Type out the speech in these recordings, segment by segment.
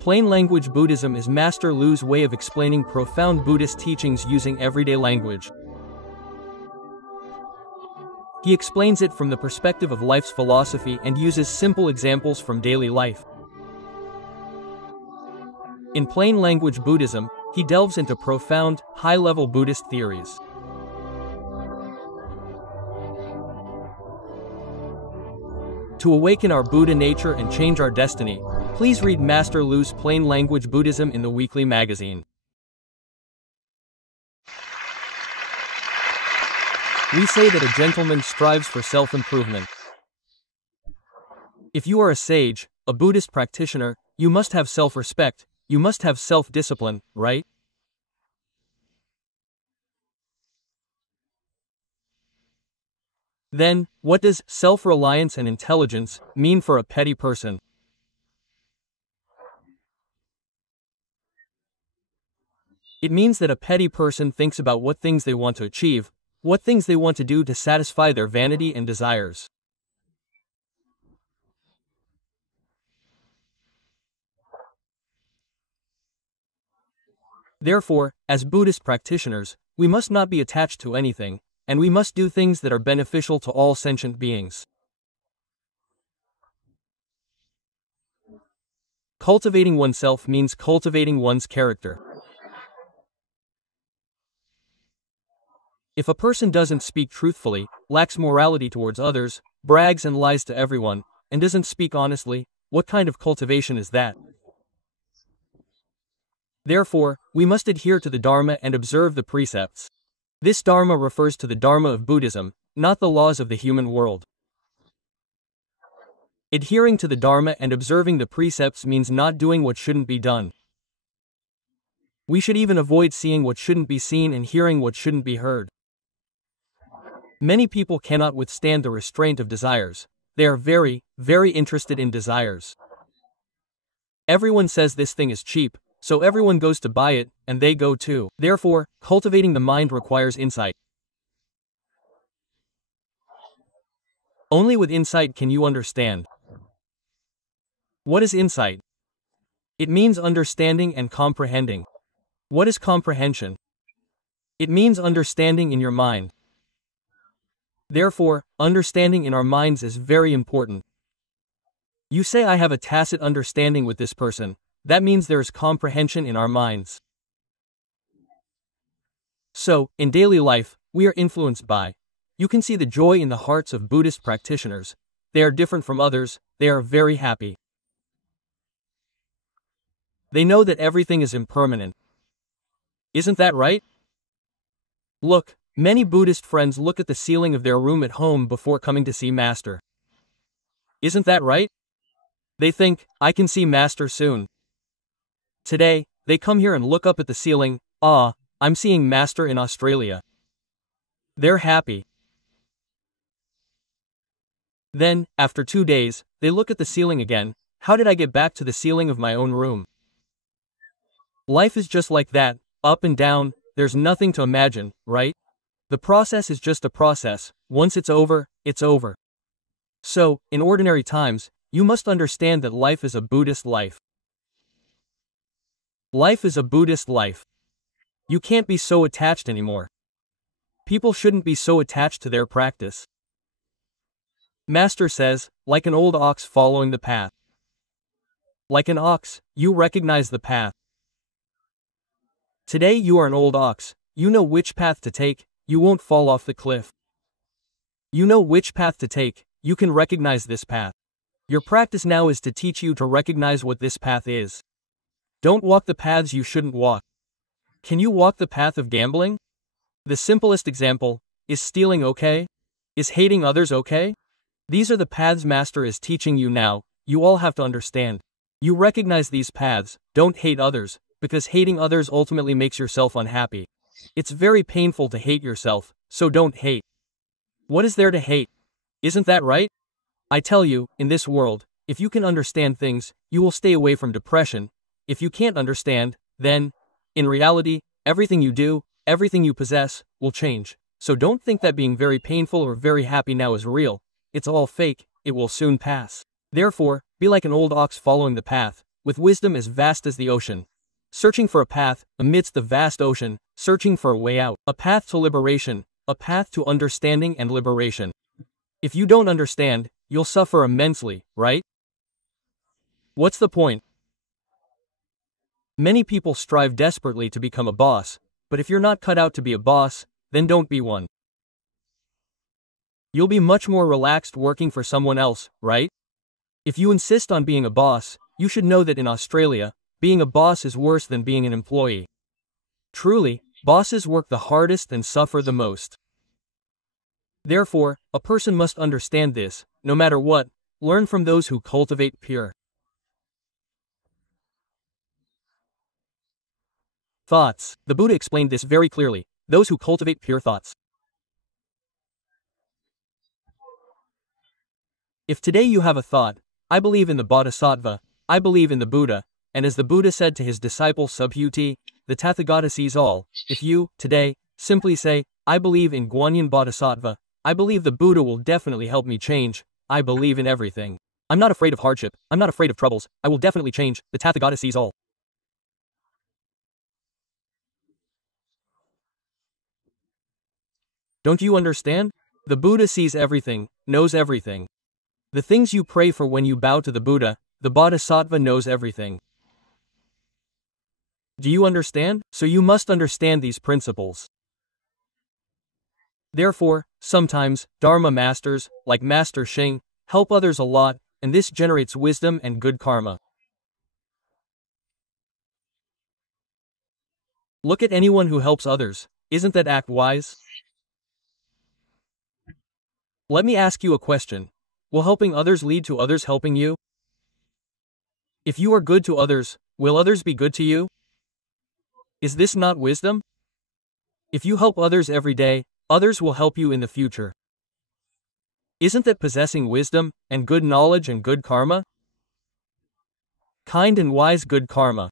Plain language Buddhism is Master Lu's way of explaining profound Buddhist teachings using everyday language. He explains it from the perspective of life's philosophy and uses simple examples from daily life. In plain language Buddhism, he delves into profound, high-level Buddhist theories. To awaken our Buddha nature and change our destiny, please read Master Lu's Plain Language Buddhism in the weekly magazine. We say that a gentleman strives for self-improvement. If you are a sage, a Buddhist practitioner, you must have self-respect, you must have self-discipline, right? Then, what does self-reliance and intelligence mean for a petty person? It means that a petty person thinks about what things they want to achieve, what things they want to do to satisfy their vanity and desires. Therefore, as Buddhist practitioners, we must not be attached to anything, and we must do things that are beneficial to all sentient beings. Cultivating oneself means cultivating one's character. If a person doesn't speak truthfully, lacks morality towards others, brags and lies to everyone, and doesn't speak honestly, what kind of cultivation is that? Therefore, we must adhere to the Dharma and observe the precepts. This Dharma refers to the Dharma of Buddhism, not the laws of the human world. Adhering to the Dharma and observing the precepts means not doing what shouldn't be done. We should even avoid seeing what shouldn't be seen and hearing what shouldn't be heard. Many people cannot withstand the restraint of desires. They are very, very interested in desires. Everyone says this thing is cheap, so everyone goes to buy it, and they go too. Therefore, cultivating the mind requires insight. Only with insight can you understand. What is insight? It means understanding and comprehending. What is comprehension? It means understanding in your mind. Therefore, understanding in our minds is very important. You say I have a tacit understanding with this person. That means there is comprehension in our minds. So, in daily life, we are influenced by. You can see the joy in the hearts of Buddhist practitioners. They are different from others, they are very happy. They know that everything is impermanent. Isn't that right? Look, many Buddhist friends look at the ceiling of their room at home before coming to see Master. Isn't that right? They think, I can see Master soon. Today, they come here and look up at the ceiling, I'm seeing Master in Australia. They're happy. Then, after 2 days, they look at the ceiling again. How did I get back to the ceiling of my own room? Life is just like that, up and down, there's nothing to imagine, right? The process is just a process. Once it's over, it's over. So, in ordinary times, you must understand that life is a Buddhist life. Life is a Buddhist life. You can't be so attached anymore. People shouldn't be so attached to their practice. Master says, like an old ox following the path. Like an ox, you recognize the path. Today you are an old ox, you know which path to take, you won't fall off the cliff. You know which path to take, you can recognize this path. Your practice now is to teach you to recognize what this path is. Don't walk the paths you shouldn't walk. Can you walk the path of gambling? The simplest example, is stealing okay? Is hating others okay? These are the paths Master is teaching you now, you all have to understand. You recognize these paths, don't hate others, because hating others ultimately makes yourself unhappy. It's very painful to hate yourself, so don't hate. What is there to hate? Isn't that right? I tell you, in this world, if you can understand things, you will stay away from depression. If you can't understand, then, in reality, everything you do, everything you possess, will change. So don't think that being very painful or very happy now is real. It's all fake, it will soon pass. Therefore, be like an old ox following the path, with wisdom as vast as the ocean. Searching for a path, amidst the vast ocean, searching for a way out, a path to liberation, a path to understanding and liberation. If you don't understand, you'll suffer immensely, right? What's the point? Many people strive desperately to become a boss, but if you're not cut out to be a boss, then don't be one. You'll be much more relaxed working for someone else, right? If you insist on being a boss, you should know that in Australia, being a boss is worse than being an employee. Truly, bosses work the hardest and suffer the most. Therefore, a person must understand this, no matter what, learn from those who cultivate pure thoughts. The Buddha explained this very clearly, those who cultivate pure thoughts. If today you have a thought, I believe in the Bodhisattva, I believe in the Buddha, and as the Buddha said to his disciple Subhuti, the Tathagata sees all, if you, today, simply say, I believe in Guanyin Bodhisattva, I believe the Buddha will definitely help me change, I believe in everything. I'm not afraid of hardship, I'm not afraid of troubles, I will definitely change, the Tathagata sees all. Don't you understand? The Buddha sees everything, knows everything. The things you pray for when you bow to the Buddha, the Bodhisattva knows everything. Do you understand? So you must understand these principles. Therefore, sometimes, Dharma masters, like Master Xing, help others a lot, and this generates wisdom and good karma. Look at anyone who helps others, isn't that act wise? Let me ask you a question. Will helping others lead to others helping you? If you are good to others, will others be good to you? Is this not wisdom? If you help others every day, others will help you in the future. Isn't that possessing wisdom, and good knowledge and good karma? Kind and wise good karma.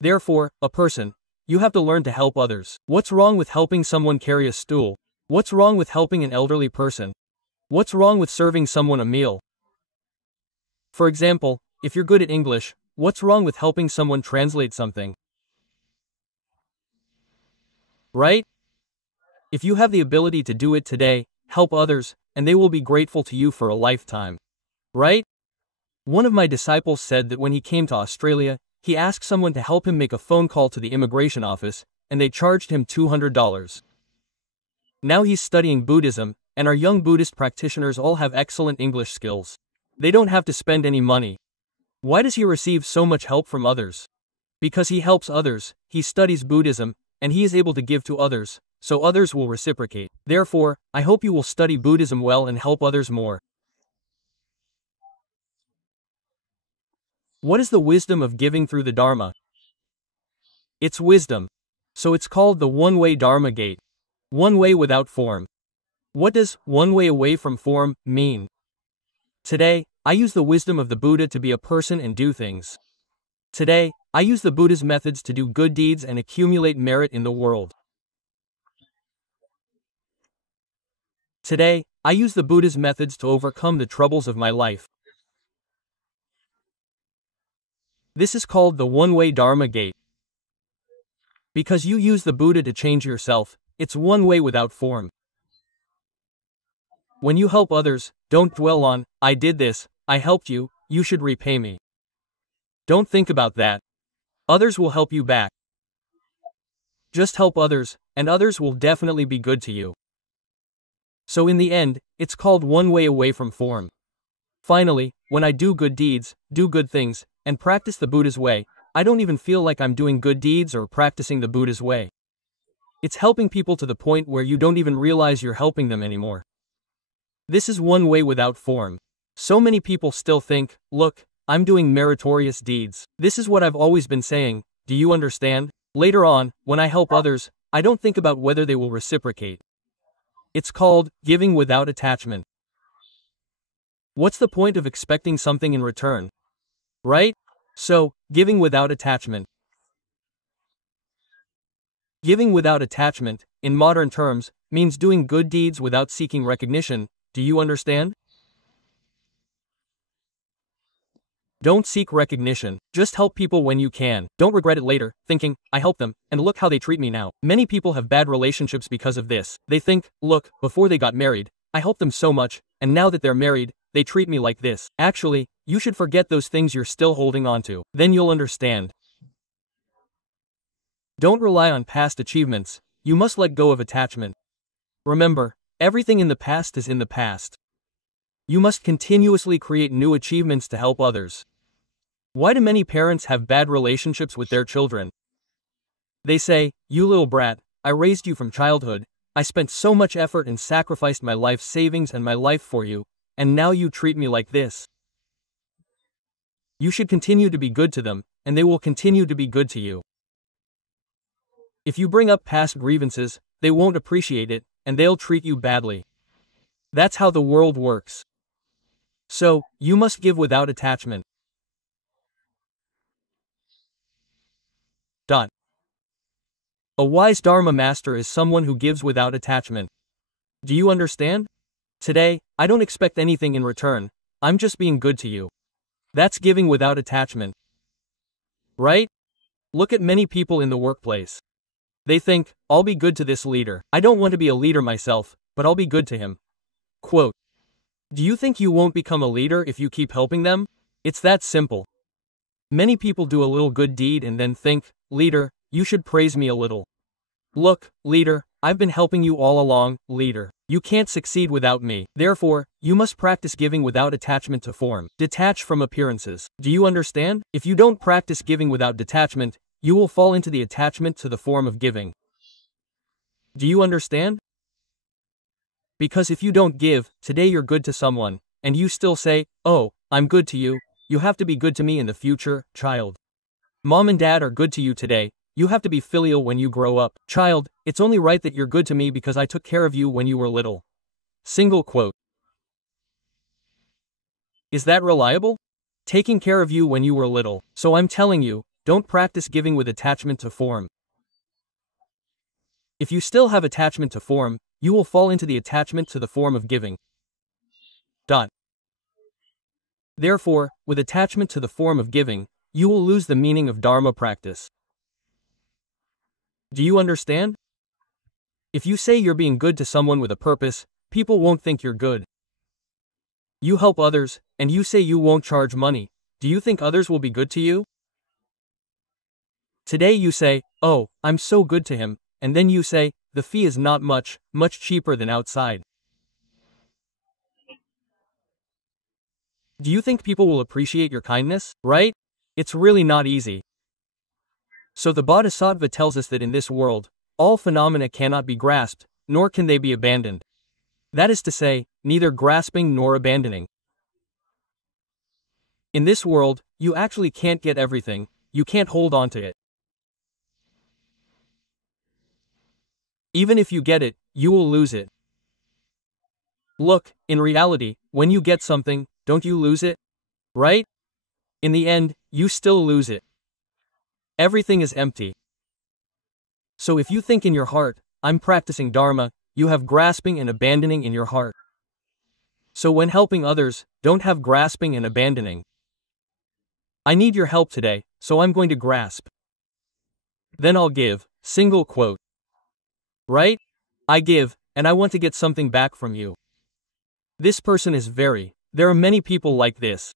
Therefore, a person, you have to learn to help others. What's wrong with helping someone carry a stool? What's wrong with helping an elderly person? What's wrong with serving someone a meal? For example, if you're good at English, what's wrong with helping someone translate something? Right? If you have the ability to do it today, help others, and they will be grateful to you for a lifetime. Right? One of my disciples said that when he came to Australia, he asked someone to help him make a phone call to the immigration office, and they charged him $200. Now he's studying Buddhism, and our young Buddhist practitioners all have excellent English skills. They don't have to spend any money. Why does he receive so much help from others? Because he helps others, he studies Buddhism, and he is able to give to others, so others will reciprocate. Therefore, I hope you will study Buddhism well and help others more. What is the wisdom of giving through the Dharma? It's wisdom. So it's called the one-way Dharma gate. One way without form. What does one way away from form mean? Today, I use the wisdom of the Buddha to be a person and do things. Today, I use the Buddha's methods to do good deeds and accumulate merit in the world. Today, I use the Buddha's methods to overcome the troubles of my life. This is called the one-way Dharma gate. Because you use the Buddha to change yourself, it's one way without form. When you help others, don't dwell on, I did this, I helped you, you should repay me. Don't think about that. Others will help you back. Just help others, and others will definitely be good to you. So in the end, it's called one way away from form. Finally, when I do good deeds, do good things, and practice the Buddha's way, I don't even feel like I'm doing good deeds or practicing the Buddha's way. It's helping people to the point where you don't even realize you're helping them anymore. This is one way without form. So many people still think, look, I'm doing meritorious deeds. This is what I've always been saying, do you understand? Later on, when I help others, I don't think about whether they will reciprocate. It's called giving without attachment. What's the point of expecting something in return? Right? So, giving without attachment. Giving without attachment, in modern terms, means doing good deeds without seeking recognition, do you understand? Don't seek recognition. Just help people when you can. Don't regret it later, thinking, I helped them, and look how they treat me now. Many people have bad relationships because of this. They think, look, before they got married, I helped them so much, and now that they're married, they treat me like this. Actually, you should forget those things you're still holding on to. Then you'll understand. Don't rely on past achievements. You must let go of attachment. Remember, everything in the past is in the past. You must continuously create new achievements to help others. Why do many parents have bad relationships with their children? They say, you little brat, I raised you from childhood, I spent so much effort and sacrificed my life savings and my life for you, and now you treat me like this. You should continue to be good to them, and they will continue to be good to you. If you bring up past grievances, they won't appreciate it, and they'll treat you badly. That's how the world works. So, you must give without attachment. A wise Dharma master is someone who gives without attachment. Do you understand? Today, I don't expect anything in return, I'm just being good to you. That's giving without attachment. Right? Look at many people in the workplace. They think, I'll be good to this leader. I don't want to be a leader myself, but I'll be good to him. Quote. Do you think you won't become a leader if you keep helping them? It's that simple. Many people do a little good deed and then think, leader, you should praise me a little. Look, leader, I've been helping you all along, leader. You can't succeed without me. Therefore, you must practice giving without attachment to form. Detach from appearances. Do you understand? If you don't practice giving without detachment, you will fall into the attachment to the form of giving. Do you understand? Because if you don't give, today you're good to someone, and you still say, oh, I'm good to you, you have to be good to me in the future, child. Mom and dad are good to you today, you have to be filial when you grow up. Child, it's only right that you're good to me because I took care of you when you were little. Single quote. Is that reliable? Taking care of you when you were little. So I'm telling you, don't practice giving with attachment to form. If you still have attachment to form, you will fall into the attachment to the form of giving. Therefore, with attachment to the form of giving, you will lose the meaning of Dharma practice. Do you understand? If you say you're being good to someone with a purpose, people won't think you're good. You help others, and you say you won't charge money, do you think others will be good to you? Today you say, oh, I'm so good to him, and then you say, the fee is not much cheaper than outside. Do you think people will appreciate your kindness, right? It's really not easy. So the Bodhisattva tells us that in this world, all phenomena cannot be grasped, nor can they be abandoned. That is to say, neither grasping nor abandoning. In this world, you actually can't get everything, you can't hold on to it. Even if you get it, you will lose it. Look, in reality, when you get something, don't you lose it? Right? In the end, you still lose it. Everything is empty. So if you think in your heart, I'm practicing Dharma, you have grasping and abandoning in your heart. So when helping others, don't have grasping and abandoning. I need your help today, so I'm going to grasp. Then I'll give. Single quote. Right? I give, and I want to get something back from you. This person is there are many people like this.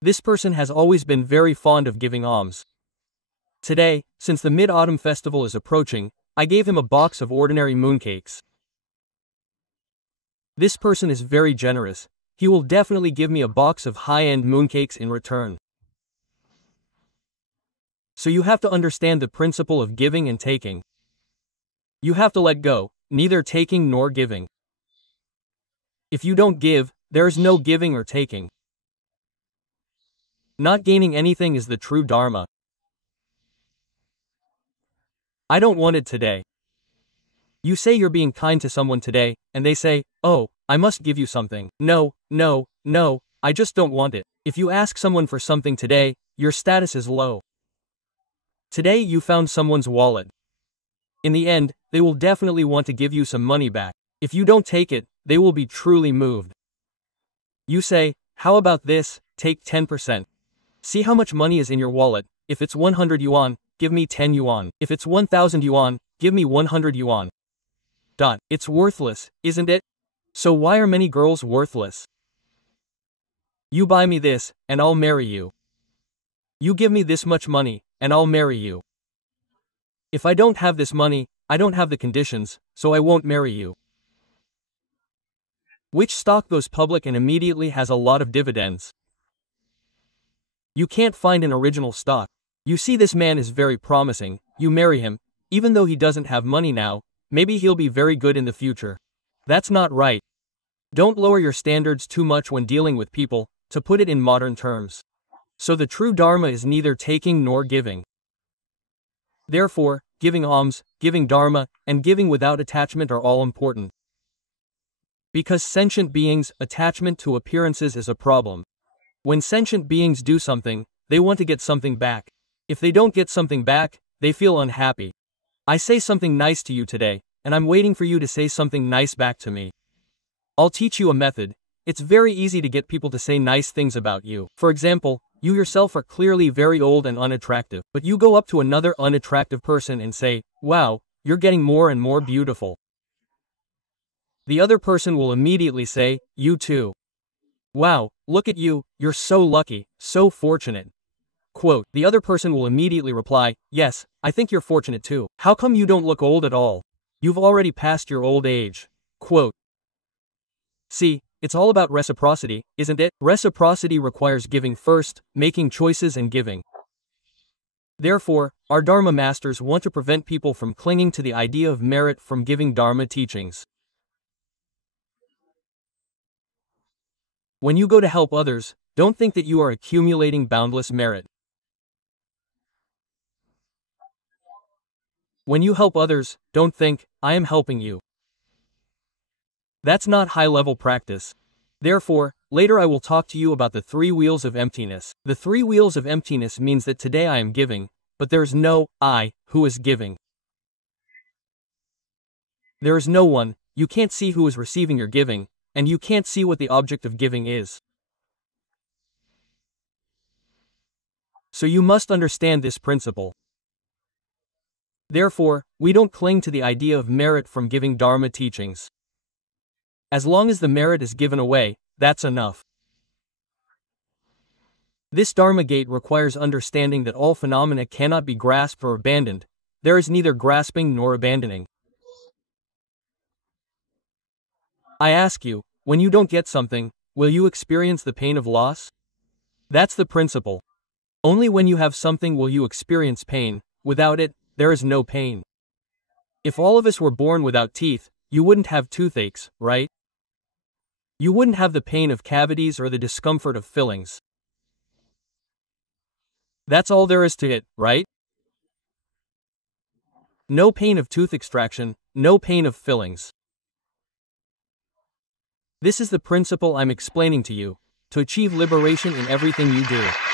This person has always been very fond of giving alms. Today, since the Mid-Autumn Festival is approaching, I gave him a box of ordinary mooncakes. This person is very generous, he will definitely give me a box of high-end mooncakes in return. So you have to understand the principle of giving and taking. You have to let go, neither taking nor giving. If you don't give, there is no giving or taking. Not gaining anything is the true Dharma. I don't want it today. You say you're being kind to someone today, and they say, oh, I must give you something. No, I just don't want it. If you ask someone for something today, your status is low. Today you found someone's wallet. In the end, they will definitely want to give you some money back. If you don't take it, they will be truly moved. You say, how about this, take 10%. See how much money is in your wallet. If it's 100 yuan, give me 10 yuan. If it's 1,000 yuan, give me 100 yuan. It's worthless, isn't it? So why are many girls worthless? You buy me this, and I'll marry you. You give me this much money, and I'll marry you. If I don't have this money, I don't have the conditions, so I won't marry you. Which stock goes public and immediately has a lot of dividends? You can't find an original stock. You see this man is very promising, you marry him, even though he doesn't have money now, maybe he'll be very good in the future. That's not right. Don't lower your standards too much when dealing with people, to put it in modern terms. So the true Dharma is neither taking nor giving. Therefore, giving alms, giving Dharma, and giving without attachment are all important. Because sentient beings, attachment to appearances is a problem. When sentient beings do something, they want to get something back. If they don't get something back, they feel unhappy. I say something nice to you today, and I'm waiting for you to say something nice back to me. I'll teach you a method. It's very easy to get people to say nice things about you. For example, you yourself are clearly very old and unattractive, but you go up to another unattractive person and say, "Wow, you're getting more and more beautiful." The other person will immediately say, "You too. Wow, look at you, you're so lucky, so fortunate." Quote, the other person will immediately reply, "Yes, I think you're fortunate too. How come you don't look old at all? You've already passed your old age." Quote. See, it's all about reciprocity, isn't it? Reciprocity requires giving first, making choices and giving. Therefore, our Dharma masters want to prevent people from clinging to the idea of merit from giving Dharma teachings. When you go to help others, don't think that you are accumulating boundless merit. When you help others, don't think, "I am helping you." That's not high-level practice. Therefore, later I will talk to you about the 3 wheels of emptiness. The 3 wheels of emptiness means that today I am giving, but there is no I who is giving. There is no one, you can't see who is receiving your giving, and you can't see what the object of giving is. So you must understand this principle. Therefore, we don't cling to the idea of merit from giving Dharma teachings. As long as the merit is given away, that's enough. This Dharma gate requires understanding that all phenomena cannot be grasped or abandoned. There is neither grasping nor abandoning. I ask you, when you don't get something, will you experience the pain of loss? That's the principle. Only when you have something will you experience pain. Without it, there is no pain. If all of us were born without teeth, you wouldn't have toothaches, right? You wouldn't have the pain of cavities or the discomfort of fillings. That's all there is to it, right? No pain of tooth extraction, no pain of fillings. This is the principle I'm explaining to you, to achieve liberation in everything you do.